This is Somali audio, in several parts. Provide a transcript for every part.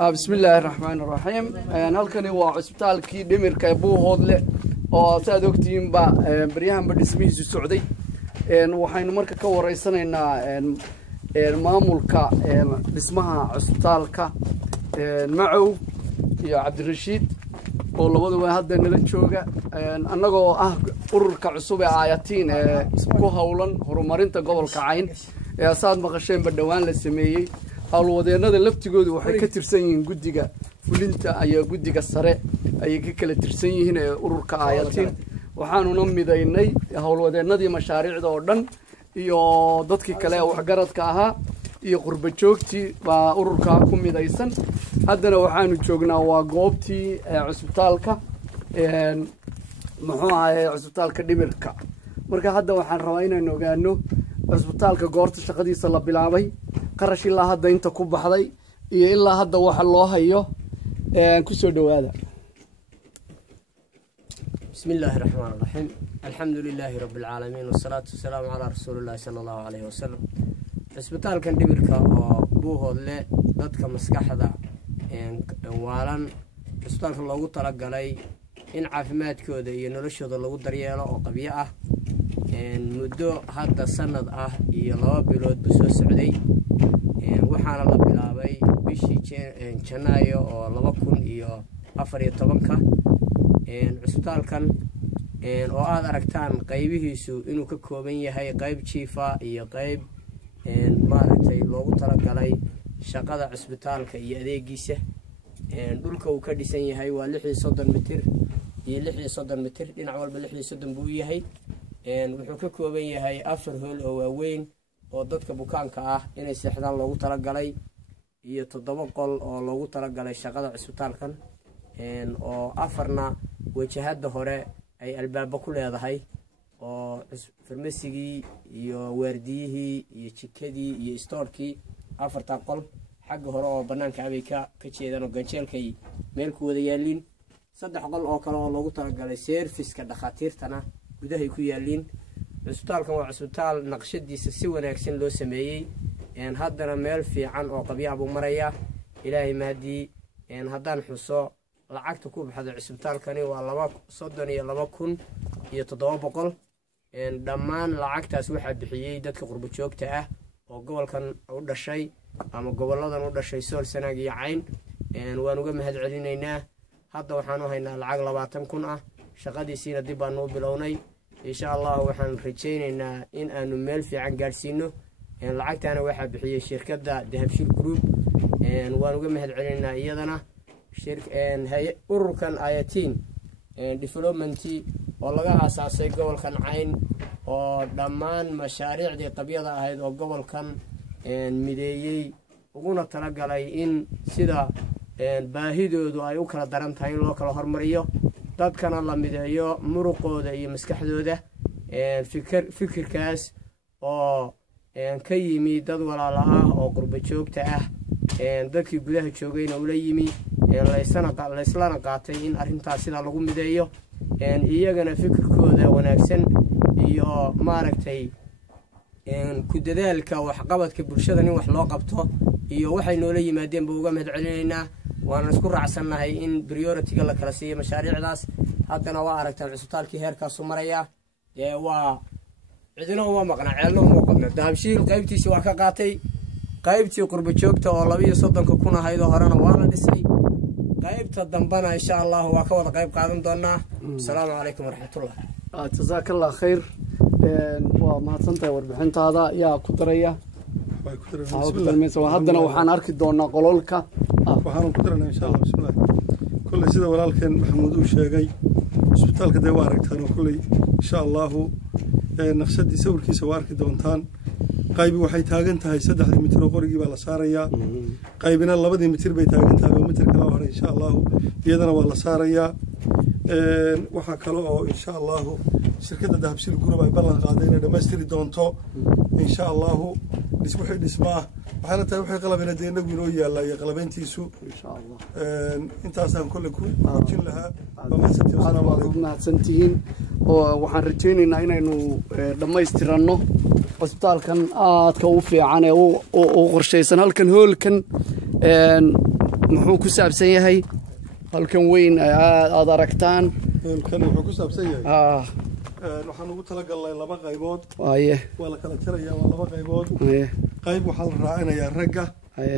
بسم الله الرحمن الرحيم halkani waa cusbitaalkii dhimirka ee Buuhoodle oo saad ogtiin ba bariyahan ba dhismihiisu socday waxaynu marka ka wareysanaynaa maamulka dhismaha cusbitaalka Macow iyo Cabdirashiid oo labaduba hadda nala jooga annagoo ah ururka cusub ee Aayatiin ku hawlan horumarinta gobolka Cayn ee saad maqasheen ba dhawaan la sameeyay hawlwadeenada laftigoodu waxay ka tirsan yihiin guddiga fulinta ayaa guddiga sare ay ka kala tirsan yihiin ururka Aayatiin waxaanuna midaynay hawlwadeenadii mashaariicda oo dhan iyo dadkii kale wax garadka ahaa iyo qurba joogtii baa ururka ku midaysan haddana waxaanu joognaa waa goobtii cusbitaalka muxuu ahaayay cusbitaalka dhimirka marka hadda waxaan rabaa inaan ogaano cusbitaalka goorta shaqadiisa la bilaabay qarash ilaa hadda inta ku baxday iyo ilaa hadda waxa loo hayo ku soo dhawaada bismillahir rahmaanir rahiim alxamdulillaahi rabbil caalamiin wassalaatu wassalaamu calaa rasuulillaahi sallallahu alayhi wasallam cusbitaalkan dhimirka oo Buuhoodle dadka maskaxda waalan cusbitaalka loogu talagalay in caafimaadkooda iyo noloshooda lagu daryeelo oo qabyo ah muddo hadda sanad ah iyo 2 bilood buu soo socday waxaana la bilaabay bishii Janaayo oo 2014 cusbitaalkan oo aad aragtaan qaybihiisu inuu ka kooban yahay qayb jiifa iyo qayb maaragtay loogu talagalay shaqada cusbitaalka iyo adeegiisa dhulka uu ka dhisan yahay waa 36 mitir iyo 36 mitir dhinac walba 36 buu yahay wuxuu ka kooban yahay 4 hool oo waaweyn oo dadka bukaanka ah inay seexdaan loogu talagalay iyo 7 qol oo loogu talagalay shaqada cusbitaalkan oo 4na wajahada hore ay albaabo ku leedahay oo farmasigii iyo waardiyihii iyo jikadii iyo stoorkii 4 qol xagga hore oo banaanka ay ka jeedaan oo ganjeelkay meel ku wada yaaliin 3 qol oo kale oo loogu talagalay service-ka dhakhaatiirtana gudaha ku yaaliin cusbitaalkan waa cusbitaal naqshadiisa si wanaagsan loo sameeyay haddana meel fiican oo qabyo abu maraya ilaahay mahdi haddaan xuso lacagta ku baxday cusbitaalkani waa 32,700 dhammaan lacagtaas waxaa bixiyay dadka qurbo joogta ah oo gobolkan u dhashay ama goboladan u dhashay Sool Sanaag iyo Cayn waan uga mahad celinaynaa hadda waxaan u haynaa lacag 20,000 ah shaqadiisina dib baan u bilownay insha Allah waxaan rajaynaynaa in aanu meel fiican gaarsiino lacagtaana waxa bixiyay shirkadda Dahabshiil Group waan uga mahad celinaynaa iyadana ururkan Aayatiin development oo laga aasaasay gobolkan Cayn oo dhammaan mashaariicdii qabyada ahayd oo gobolkan mideeyay uguna talagalay in sida baahidoodu ay u kala daran tahay in loo kala hormariyo dadkana la mideeyo muruqooda iyo maskaxdooda fikirkaas oo ka yimi dad walaalo ah oo qurba joogta ah dadkii gudaha joogayna ula yimi la qaatay in arintaas sida lagu mideeyo iyagana fikirkooda wanaagsan iyo maaragtay ku dadaalka wax qabadka bulshada in wax loo qabto iyo waxay noola yimaadeen buu uga mahad celinaynaa waan isku raacsanahay in priority-ga la kala siiyo mashaariicdaas haddana waa aragtaan cusbitaalkii heerkaas u maraya waa cidina uma maqna ceelna uma qabna Dahabshiil qaybtiisa waa ka qaatay qaybtii qurbo joogta oo 32,000 ahayd horena waa la dhisay qaybta dambana insha Allah waa ka wada qayb qaadan doonaa assalaamu calaykum waraxmatullaah jazaakallahu khayr waa mahadsantahay warbixintaada yaa ku daraya haddana waxaan arki doonaa qololka waxaan ku daranaa insha Allah bismillaah kulli sida walaalkeen Maxamuud uu sheegay cusbitaalka day waa aragtaan kulli insha Allah naqshadii sawirkiisa waa arki doontaan qaybi waxay taagan tahay 3 mitir oo qorigii baa la saarayaa qaybina 2 mitir bay taagan tahay oo mitir kala hore insha Allah iyadana waa la saarayaa waxa kale oo insha Allah shirkadda Dahabshiil Group ay ballan qaaday inay dhameystiri doonto insha Allah wixii dhismaa waxaana tahay wixii qalabina deegaanku inoo yaala iyo qalabeentiisu insha Allah intaasaan kulli ku joojin lahaa mahadsantihiin oo waxaan rajaynaynaa inaynu dhameystirano cusbitaalkan aadka u fiican ee u qorshaysan halkan hoolkan muxuu ku saabsan yahay halkan weyn aad aragtaan kan wuxuu ku saabsan yahay waxaan ugu talagalnay 2 qaybood waaye waa la kala tirayaa waa 2 qaybood qayb waxaa la raacinayaa ragga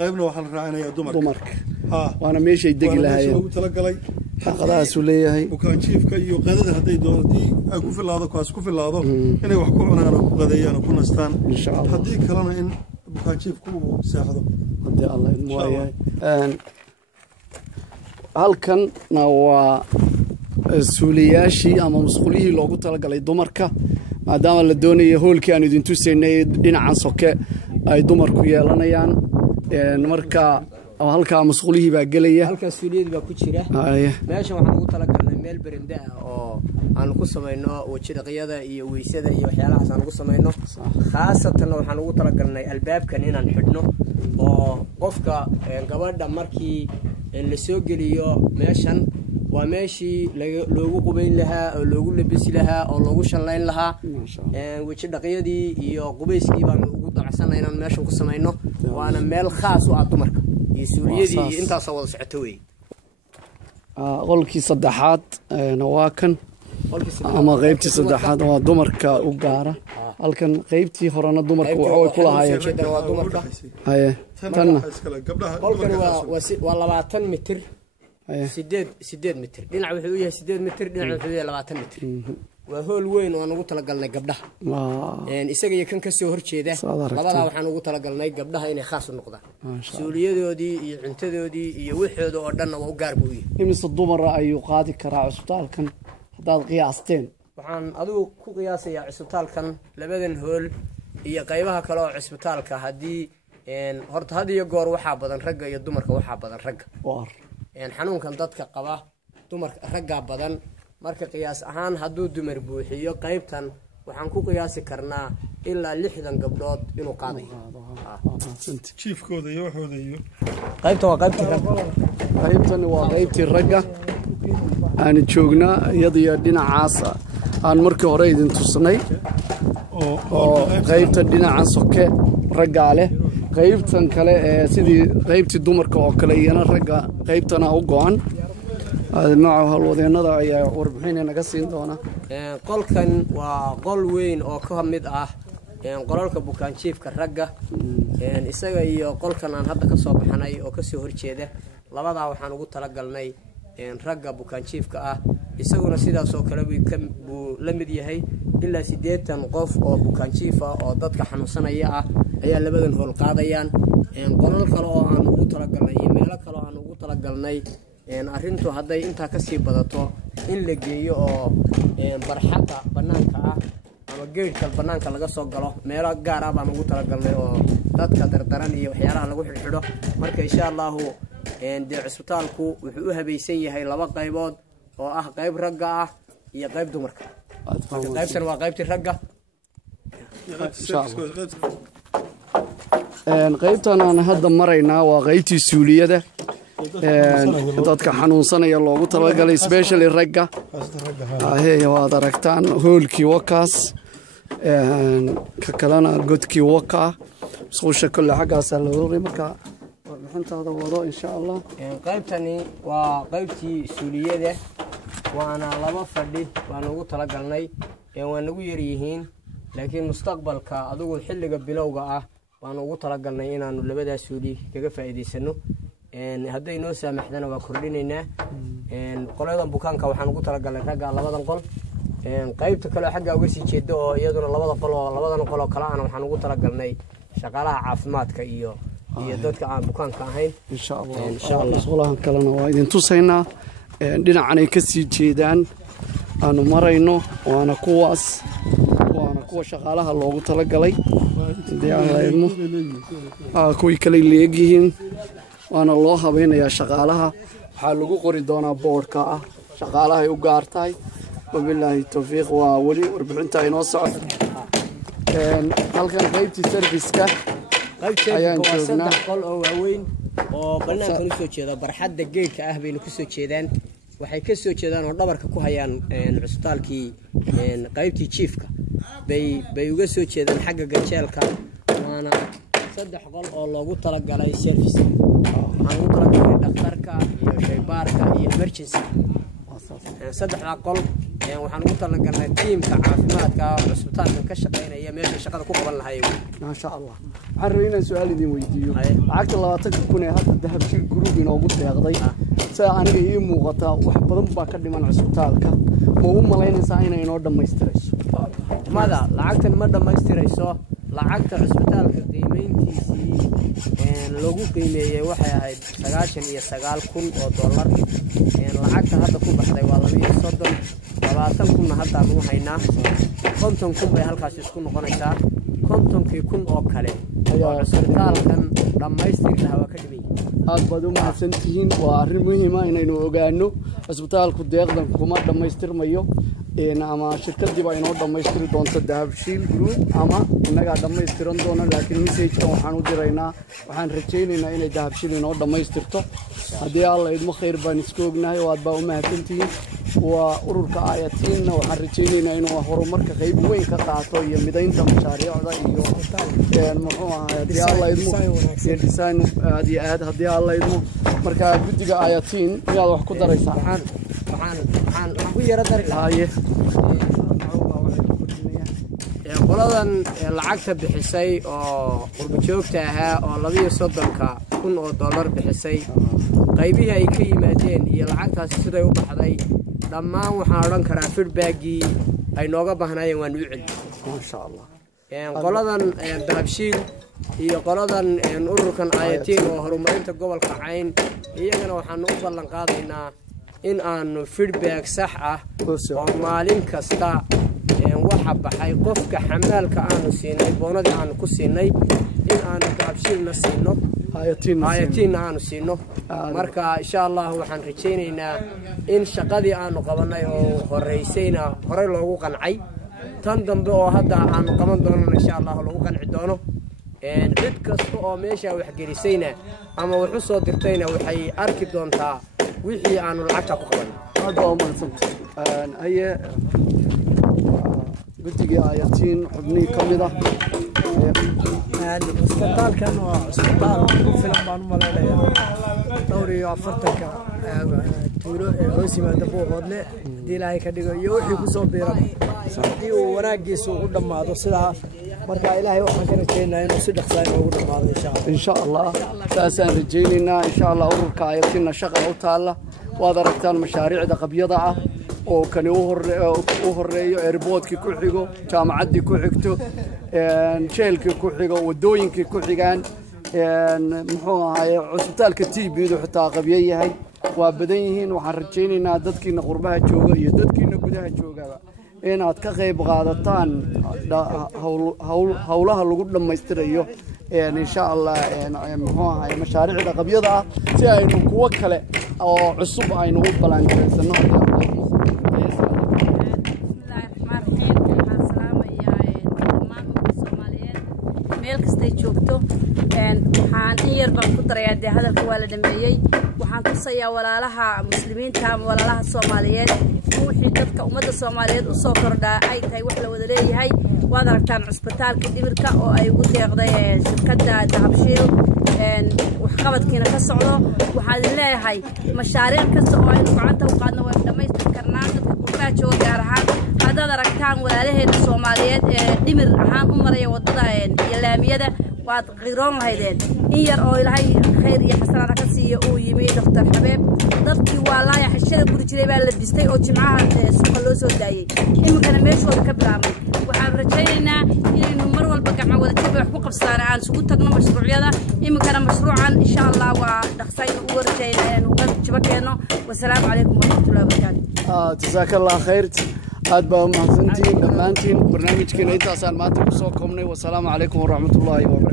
qaybna waxaa la raacinayaa dumarka waana meeshay degi lahaayeen ugu talagalay shaqadaasuu leeyahay bukaan jiifka iyo qadada hadday doonadii ay ku filaado kuwaas ku filaado inay wax ku cunaan oo ku qadeeyaan oo ku nastaan haddii kalena in bukaan jiifku uu seexdo haddii alla idin waayahay halkanna waa suuliyaashii ama musqulihii loogu talagalay dumarka maadaama la doonayo hoolkii aan idin tusaynay dhinacan soke ay dumarku yeelanayaan marka halkaa musqulihii baa gelaya halkaa suuliyadii baa ku jira meeshan waxaan ugu talagalnay meel berende ah oo aan ku samayno weji dhaqyada iyo weysada iyo waxyaalahaas aan ugu samayno khaasatanna waxaan ugu talagalnay albaabkan inaan xidhno oo qofka gabadha markii la soo geliyo meeshan waa meeshii loogu qubayn lahaa oo loogu labisi lahaa oo loogu shallayn lahaa weji dhaqyadii iyo qubayskii baan ugu dacsanay inaan meeshan ku samayno waana meel khaas u ah dumarka iyo suuliyadii iyo intaasoo wada socoto wey qolkii saddexaad waa kan ama qaybtii saddexaad waa dumarka u gaara halkan qaybtii horena dumarku waxay ku lahaayeen waa dumarka tanna qolkan waa 20 mitir 8 mitir dhinac wuxuu u yahay 8 mitir dhinac wuxuu u yahay 20 mitir waa hool weyn oo aan ugu talagalnay gabdhaha isaga iyo kan ka soo horjeeda labada waxaan ugu talagalnay gabdhaha inay khaas u noqdaan suuliyadoodii iyo cuntadoodii iyo wixooda oo dhan waa u gaar buu yahay imise dumar ayuu qaadi karaa cusbitaalkan haddaad qiyaasteen waxaan adigu ku qiyaasayaa cusbitaalkan labadan hool iyo qaybaha kale oo cusbitaalka haddii horta had iyo goor waxaa badan ragga iyo dumarka waxaa badan ragga xanuunkan dadka qaba dumarka ragga badan marka qiyaas ahaan hadduu dumar buuxiyo qaybtan waxaan ku qiyaasi karnaa ilaa 60 gabdhood inuu qaadayo jiifkooda iyo waxooda iyo qaybtan waa qaybtii ragga qaybtan waa qaybtii ragga aan joognaa iyadiyo dhinacaas aan markii hore idin tusnay oo qaybta dhinacan soke raggaa leh qaybtan kale sidii qaybtii dumarka oo kale iyana ragga qaybtana u go-an maca howlwadeennada ayaa warbixin naga siin doona qolkan waa qol weyn oo ka mid ah qolalka bukaan jiifka ragga isaga iyo qolkan aan hadda ka soo baxnay oo ka soo horjeeda labadaa waxaan ugu talagalnay ragga bukaan jiifka ah isaguna sidaas oo kale buu la mid yahay ilaa 80 qof oo bukaan jiif ah oo dadka xanuunsanaya ah ayaa labadan hool qaadayaan qolal kale oo aan ugu talagalnay iyo meelo kale oo aan ugu talagalnay arrintu hadday intaa ka sii badato in la geeyo oo barxadda bannaanka ah ama geedhka bannaanka laga soo galo meelo gaar ah baan ugu talagalnay oo dadka dardaran iyo waxyaalaha lagu xidhxidho marka insha allahu dee cusbitaalku wuxuu u habaysan yahay 2 qaybood oo ah qayb ragga ah iyo qayb dumarka qaybtan waa qaybtii ragga qaybtan aan hadda maraynaa waa qaybtii suuliyada dadka xanuunsanaya loogu talagalay especially ragga waad aragtaan hoolkii wakaas ka kalena godkii waka musqusha kolle xaggaasaa la horay markaa warbixintaada wado insha allah qaybtani waa qaybtii suuliyada waana 2 fadhi baan ugu talagalnay waa nagu yar yihiin laakiin mustaqbalka adigu xilliga bilowga ah baan ugu talagalnay inaanu labadaas suuli kaga faa'iideysano hadday noo saamaxdana waa kordhinaynaa qoladan bukaanka waxaan ugu talagalnay ragga 2 qol qaybta kale xagga uga sii jeedo oo iyaduna 2 qol oo 2 qol oo kale aan waxaan ugu talagalnay shaqaalaha caafimaadka iyo dadka aan bukaanka ahayn insha Allah su'aalahan kalena waa idin tusaynaa dhinacan ay ka sii jeedaan aanu marayno waana kuwa shaqaalaha loogu talagalay deegaanaymo kuwii kale leeyihiin waana loo habeynayaa shaqaalaha waxaa lagu qori doonaa boorka ah shaqaalaha ay u gaartahay wabilaahi tawfiiq waa weli warbixinta inoo socod halkan qaybtii serviceka ayaan joognaa qol oo waaweyn oo bannaanka u soo jeeda barxadda geedka ah bayna ku soo jeedaan waxay ka soo jeedaan oo dhabarka ku hayaan cusbitaalkii qaybtii jiifka bay uga soo jeedaan xagga ganjeelka waana 3 qol oo loogu talagalay service waxaan ugu talagalay emergency saddexda qol waxaan ugu talagalnay tiimka caafimaadka cusbitaalka ka shaqeynaya meesha shaqada ku qaban lahayd ma sha Allah waxaan rabaa inaan su'aal idin weydiiyo lacagta 20,000 ee hadda dahabshiil group inoogu deeqday sida aniga ii muuqata wax badan baa ka dhiman cusbitaalka ma u malaynaysaa inay inoo dhammaystirayso mada lacagtan ma dhammaystirayso lacagta cusbitaalka qiimeyntiisii lagu qiimeeyay waxay ahayd 99,000 oo dollar lacagta hadda ku baxday waa 230,000 hadda aanu haynaa 50,000 bay halkaas isku noqonaysaa 50,000 oo kale oo cusbitaalkan dhammaystir lahaa ka dhimay aad baad u mahadsantihiin waa arrin muhiim ah inaynu ogaano cusbitaalku deeqdan kuma dhammaystirmayo ama shirkadii baa inoo dhammaystiri doonta dahabshiil group ama innagaa dhammaystiran doona laakiin message-kan waxaan u diraynaa waxaan rajaynaynaa inay dahabshiil inoo dhammaystirto haddii alla idmo khayr baan isku ognahay oo aad baa u mahadsantihiin waa ururka ayatiinna waxaan rajaynaynaa inuu horumarka qayb weyn ka qaato iyo midaynta mashaariicda iyo muxuu ahaa haddii alla idmo design aad iyo aad haddii alla idmo marka guddiga ayatiin miyaad wax ku daraysaa waxaan ku yara dari lahaa qoladan lacagta bixisay oo qurbo joogta ahaa oo 32,000 oo dollar bixisay qaybihii ay ka yimaadeen iyo lacagtaas siday u baxday dhammaan waxaan odhan karaa feedbackii ay nooga baahnaayeen waan u celin ma sha Allah qoladan dahabshiil iyo qoladan ururkan ayatiin oo horumarinta gobolka Cayn iyagana waxaan u ballan qaadaynaa in aanu feedback sax ah oo maalin kasta waxa baxay qofka xamaalka aanu siinay boonada aanu ku siinay in aanu dahabshiilna siino ayatiin aanu siino marka insha Allah waxaan rajaynaynaa in shaqadii aanu qabanay oo horeysayna hore loogu qancay tan dambe oo hadda aanu qaban doono insha Allah loogu qanci doono cid kasta oo meesha wax gelisayna ama wuxuu soo dirtayna waxay arki doontaa wixii aanu lacagta ku qaban aad baa u mahadsantahay aye guddiga ayatiin xubnihi ka mid ah isbitaalkan waa isbitaal ku filan baan u malaynayaa 40 tuulo ee hoos yimaada Buuqoodle haddii ilaahay ka dhigo iyo wixii ku soo biiran haddii uu wanaagiisu u dhammaado sidaa marka ilaahay waxaan ka rajaynayaa inuu si dhaqso ah ugu dhammaado insha Allah saasaan rajaynaynaa insha Allah ururka ayatiinna shaqa u taala waad aragtaan mashaariicda qabyada ah oo kani u horeeyo airportkii ku xigo jaamacaddii ku xigto jeelkii ku xigo wadooyinkii ku xigaan muxuu ahaay cusbitaalka TB-du xitaa qabyo yahay waa badan yihiin waxaan rajaynaynaa dadkiina qurbaha jooga iyo dadkiina gudaha joogaba inaad ka qayb qaadataan howlaha lagu dhammaystirayo insha Allah muxuu ahaay mashaariicda qabyada ah si aynu kuwa kale oo cusub aynu u balangareysano waxaan in yar baan ku darayaa dee hadalka waa la dhameeyey waxaan tusayaa walaalaha muslimiinta ama walaalaha Soomaaliyeed wixii dadka ummadda Soomaaliyeed u soo kordhaa ay tahay wax la wada leeyahay waad aragtaan cusbitaalka dhimirka oo ay ugu deeqday shirkadda dahabshiil waxqabadkiina ka socdo waxaan leeyahay mashaariic kasta oo aynu gacanta u qaadno way dhammaystir karnaa dadka qurbaha jooga gaar ahaan haddaad aragtaan walaalaheena Soomaaliyeed ee dhimir ahaan u maraya wadada iyo laamiyada waad qiroon lahaydeen in yar oo ilaahay khayr iyo xasanaad ka siiyo uu yimi Dr. Xabeeb dadkii waa la yaxshada guri jiray baa la distay oo jimcaha suuqa loo soo daayay iminkana meeshooda ka bilaabay waxaan rajaynaynaa inaynu mar walba gacmo wada jir wax ku qabsaan aan isugu tagno mashruucyada iminkana mashruucan insha Allah waa dhaqsayn ugu rajaynaa inuu ka jabakeeno wassalaamu calaykum warahmatullahi wabarakaatuh jazakallahu khayr aad baa mahadsantiin dhammaantiin barnaamijkeena intaasaan maanta ku soo koobnay wassalaamu calaykum warahmatullahi wabarakatuh